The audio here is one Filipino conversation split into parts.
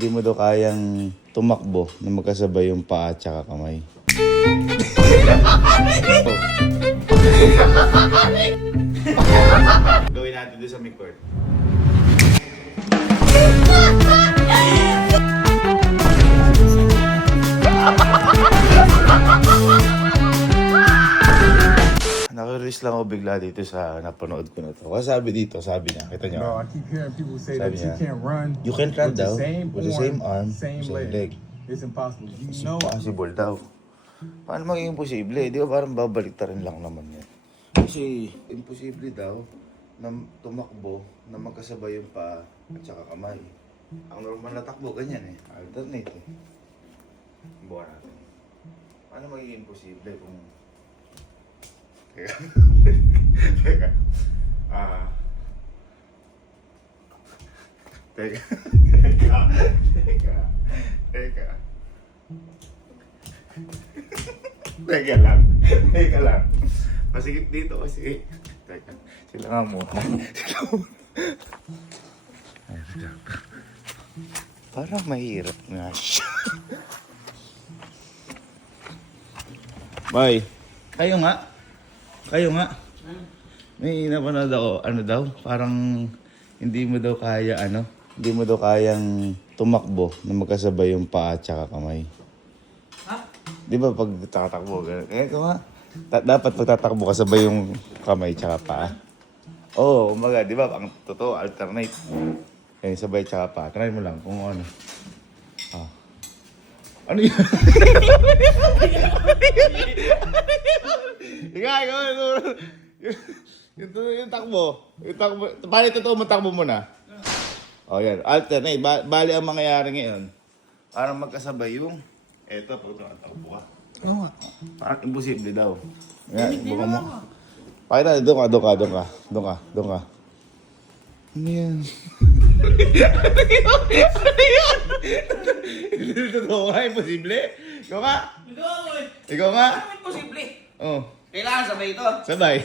Hindi mo daw kayang tumakbo na magkasabay yung paa at saka kamay. Gawin natin doon sa midcourt. Naka-release lang ako bigla dito sa napanood ko na to. Kasi sabi dito, sabi niya, kita niyo. No, I keep hearing people say Sabi that you niya, can't run. you can't run with the daw same with the same arm, same same leg. leg. It's impossible. You It's know, impossible daw. Paano maging imposible? Di ba parang babalik ta rin lang naman yan? Kasi imposible daw na tumakbo na magkasabay yung paa at saka kamay. Ang normal na takbo, ganyan eh. Alternate eh. Buwan natin. Paano magiging imposible kung... Teka. Teka. Teka. Teka. Teka. Teka lang. Teka lang. Masigit dito kasi. Teka. Sila nga muna. Sila muna. Parang mahirap nga siya. Bye. Kayo nga. Kayo nga. May napanood ako. Ano daw? Parang hindi mo daw kaya hindi mo daw kayang tumakbo na magkasabay yung paa at saka kamay. Ha? Di ba pag tatakbo, ito nga. Dapat pagtatakbo kasabay yung kamay tsaka paa. Oo, umaga, di ba? Ang totoo, alternate. Yan, sabay tsaka paa. Try mo lang kung ano. Ah. Ano yun? Ikaw, yung takbo. Yung takbo. Paano totoo mo takbo muna? O yan, alternate. Bali ang mangyayari ngayon. Parang magkasabay yung... Eto, pag tumatakbo ka. Oo nga. Parang imposible daw. Yan, buka mo. Pakita, doon ka. Ano yan? Ano yan? Hindi totoo nga, imposible. Ikaw nga. Ikaw nga. Ano imposible? Oh. Kailangan sabay ito. Sabay.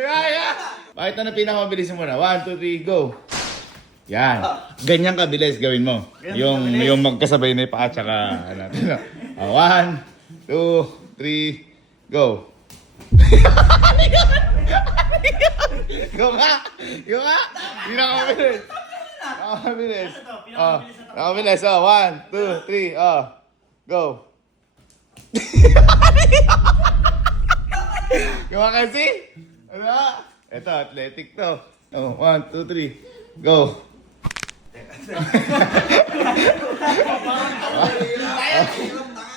Yeah. Bakit na pinakamabilis mo na? 1, 2, 3, go. Yan. Ganyan kabilis gawin mo. Yung magkasabay na yung paa tsaka natin. 1, 2, 3, go. Go nga. Pinakamabilis. Nakabilis. 1, 2, 3, go. Gawa kasi? Ano? Ito, athletic to. 1, 2, 3, go.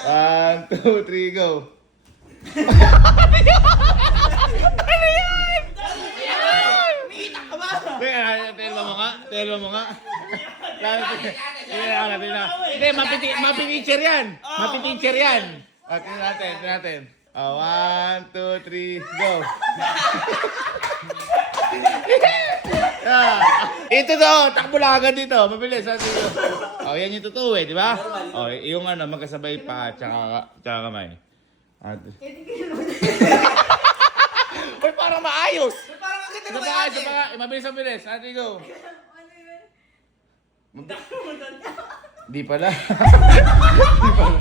1, 2, 3, go. Ano yan? Umiitak ka ba? Tell mo nga. Hindi, mapiteacher yan. Tingnan natin. 1, 2, 3, go. Ito daw, takbo lang agad dito. Mabilis. Yan yung totoo di ba? Yung magkasabay pa, tsaka kamay. Uy, parang maayos. Parang ang ganda Ito naman pa, ate. mabilis. Ate, go. Ano yun? Di pala. Ikaw.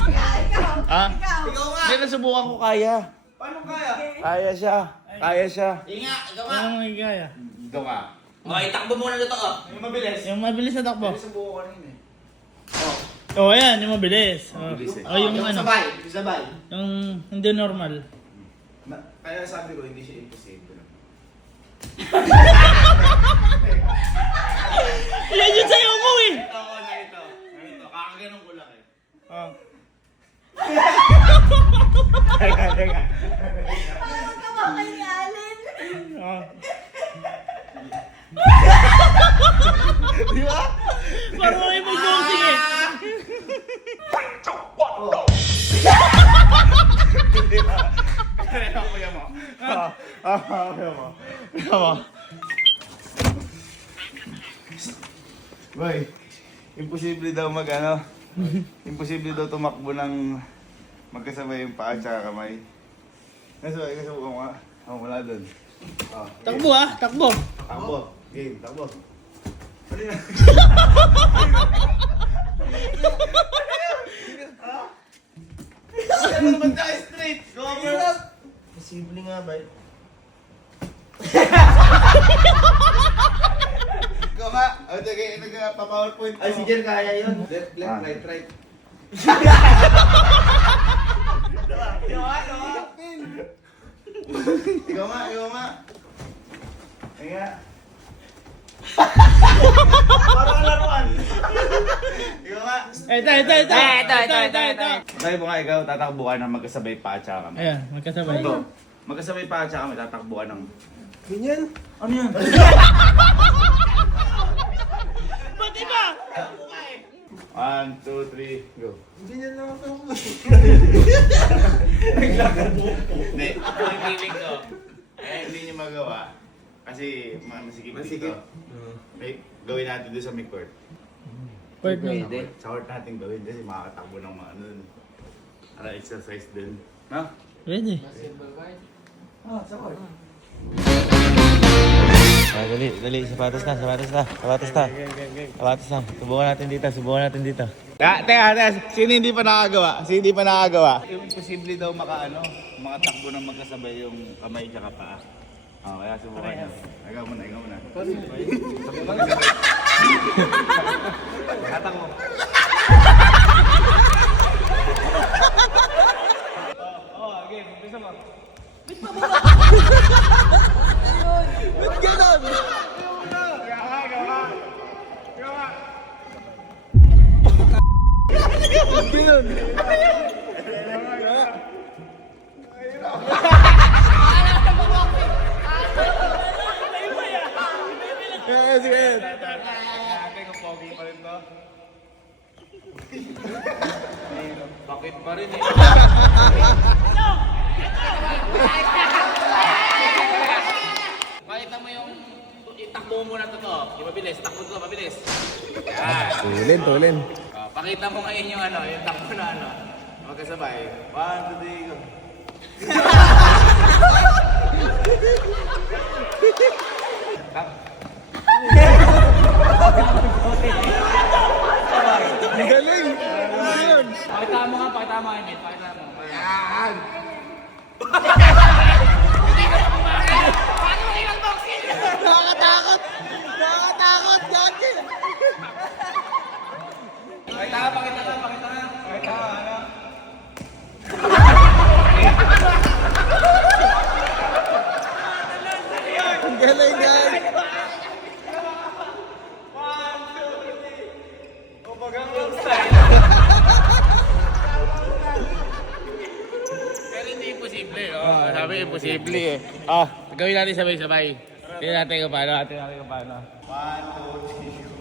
Ha? Ikaw nga. Hindi, nasubukan ko kaya. Paano kaya? Kaya siya. Nga, ikaw nga. Ano may kaya? Ito ka. Okay, takbo muna na ito. Yung mabilis. Yung mabilis na takbo. Nasubukan ko rin eh. Oh, ayan, yung mabilis. Mabilis eh. Oh, yung ano, Sabay. yung hindi normal. Kaya sabi ko, hindi siya imposible. Yan yun sa'yo mo eh! Ito. Kakaganon ko lang eh. Oh. Teka. Parang kamakay ni Allen. Oh. Di ba? Parang may mag-boxing eh. Hindi ba? Kaya kuya mo. Kuya mo. Boy, imposible daw imposible daw tumakbo ng magkasabay yung paa at kamay. Nasubukan mo nga. Wala doon. Oh, Takbo ah, takbo. takbo. Game, takbo. Ano yan? Ano naman tayo straight? Cover. Posible nga ba? Ikaw nga. O, sige, nagpa-powerpoint ko. Ay, si Jen kaya yun. Left, Ah. left, right, right. Ikaw nga, ikaw nga. Ay nga. Parang laruan. Ikaw nga. Ito. Tayo mo nga, ikaw, tatakbo ka ng magkasabay pa at saka kami. Ayan, magkasabay. Ito, magkasabay pa at saka kami, tatakbo ka ng... Ganyan. Ano yan? Ba't iba? 1, 2, 3, go. Ganyan lang ako. Hindi, ako yung feeling ko. Eh, hindi niyo magawa. Kasi masikip dito. Okay, gawin natin doon sa midcourt. Pwede na. Sa court natin gawin kasi makakatakbo ng mga ano. Para exercise din. No? Ready. Ah, sa court. Dali, sapatos na. Subukan natin dito. Teka, sino hindi pa nakagawa? Imposible daw makatakbo ng magkasabay yung kamay tsaka paa. Kaya subukan nyo. Ikaw muna. Tatakbo. Okay, gusto mo. Bakit pa rin eh? Pakita mo yung itakbo mo muna to. Yung mabilis, takbo to, mabilis. Yan. Tulin. Pakita mo ngayon yung yung takbo na Magkasabay. 1, 2, 3, go. Galing. Pakita mo nga, pakita mo, Emil. Pakita mo. Yan! Pakita nga, pakita nga. Galing, guys. Pero hindi imposible, no? Sabi imposible eh. Gawin natin sabay-sabay. Tingnan natin kung paano. 1, 2, 3.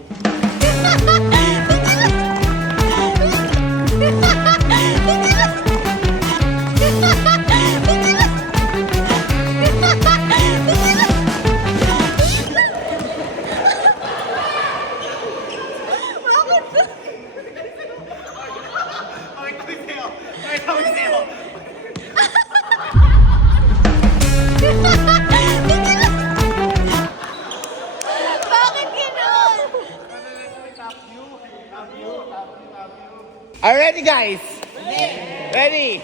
Bakit gano'n? Are you ready, guys? Ready?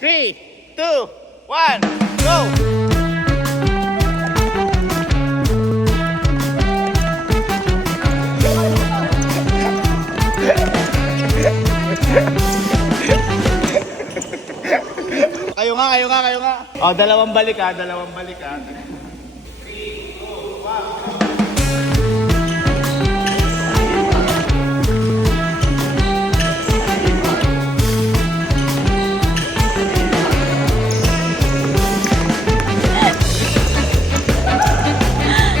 3, 2, 1, go! Kayo nga. Oh, dalawang balik ah.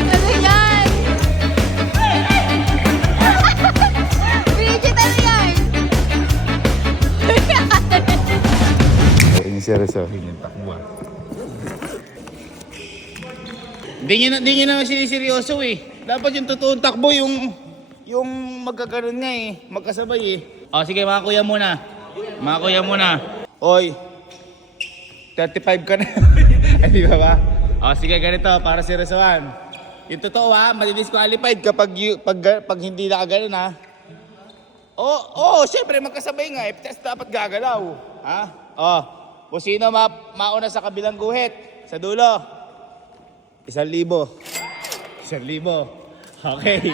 Ano yan? Bridget, ano yan? Ini seryosohin yung takbuhan. Hindi nyo naman siniseryoso eh. Dapat yung totoong takbo yung magkakaroon nga eh. Magkasabay eh. Sige mga kuya muna. Oy, 35 ka na. Ay, di ba ba? Sige, ganito, para seryosohan. Yung totoo ha, madi-disqualified kapag, pag hindi nakaganon ha. Syempre magkasabay nga, test dapat gagalaw. Ha? Kung sino mauna sa kabilang guhit, sa dulo. 1,000. 1,000. Okay.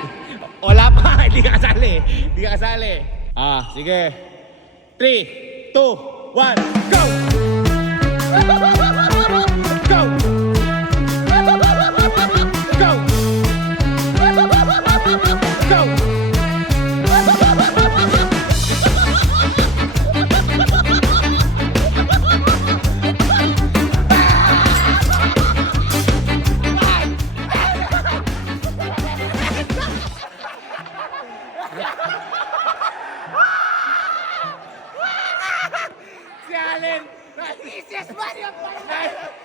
Wala pa, hindi ka kasali. Hindi ka kasali. Sige. 3, 2, 1, go! Go! Go! Go! Si Allen!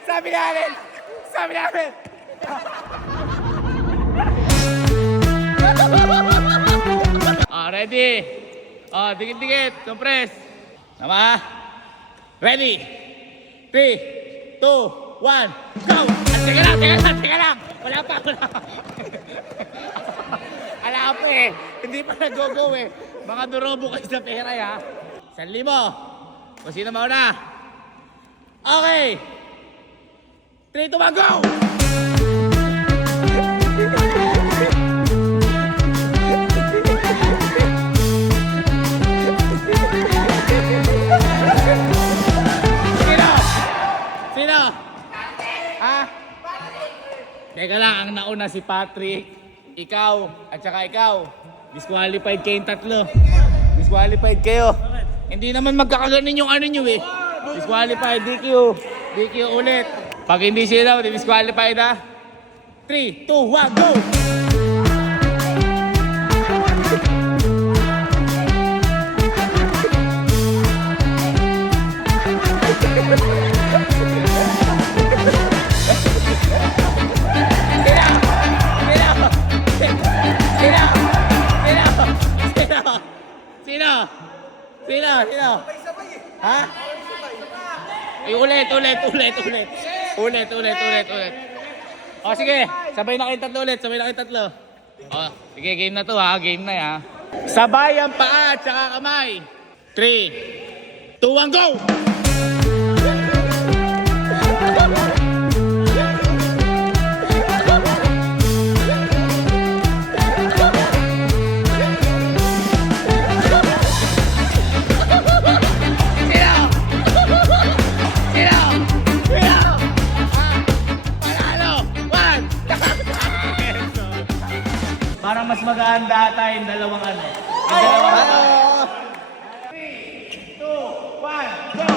Sabi ni Allen! Sabi ni Allen! Ready? Dikit-dikit. Compress. Tama? Ready? 3, 2, 1, go! Teka lang! Wala pa. Wala pa eh. Hindi pa nag-go eh. Mga durobo kayo sa pera ha. 1,000. Kung sino mauna? Okay! 3, 2, 1, go! Sino? Ha? Teka lang, ang nauna si Patrick, ikaw, at saka ikaw. Disqualified kayong tatlo. Disqualified kayo. Hindi naman magkakaganin yung ano nyo eh. Disqualified, DQ ulit. Pag hindi sila, disqualified ha. 3, 2, 1, go! Sino? Ha? Ulit. Sige, sabay na kayong tatlo ulit, sige, game na to ha, game na ha. Sabay ang paa at saka kamay. 3, 2, 1, go! Parang mas maganda tayong dalawang ano. Yung 3, 2, 1, go!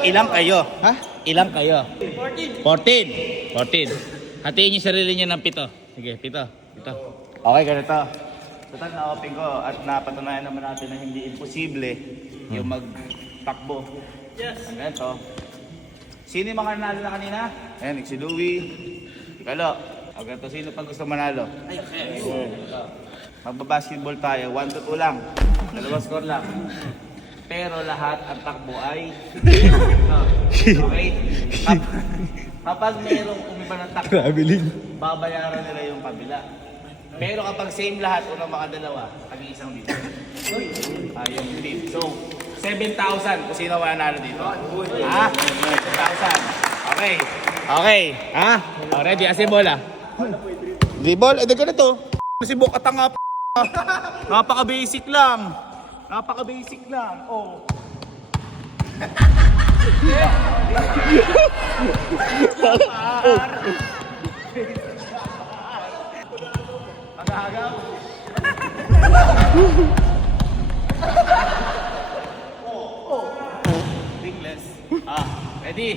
Ilang kayo? Ha? Ilang kayo? 14. Hatiin niyo sarili niyo ng 7. Sige, 7. Okay, ganito. Total na-open ko at napatunayan naman natin na hindi imposible yung magtakbo. Yes. Ganito. Sino yung mga nanalo na kanina? Ayan, si Louie. Si Kalo. O ganito, sino pag gusto manalo? Okay. Magbabasketball tayo. 1-2 lang. 2 score lang. Pero lahat ang takbo ay okay? Kapag mayroong umiba ng takbo, babayaran nila yung kabila. Pero kapag same lahat, unang mga dalawa, tag-iisang dito. Yung team. So, 7,000 kung sino mananalo dito. Ha? 7,000. Okay. Ha? Ready? Asin bola. Di ball? Ito ganito. Si Bokata nga napaka-basic lang. Oh. Pag-ahagaw. Ringless. Ready?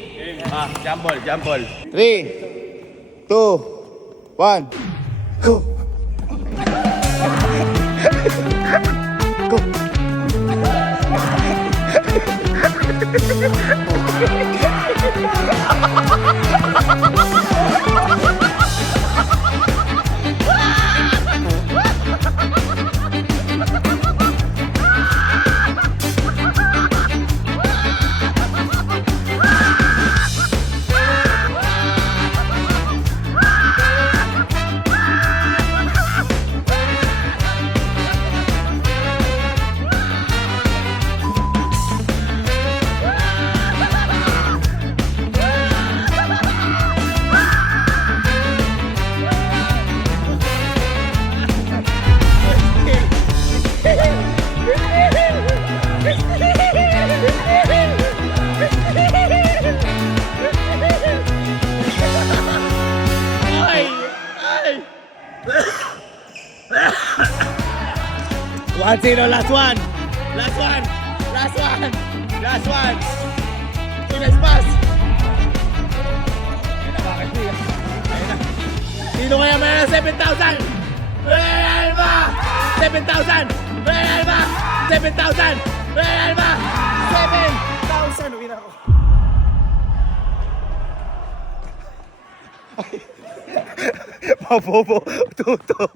Jump ball. 3, 2, 1. Go. Go. Ay! Ay! 1-0, last one! Last one! Last one! Last one! Tunas pass! Sino kaya may 7,000? Real ba? 7,000! Real ba? 7,000! Real ba? 7,000! Uwi na ako. Mabobo. Tuto.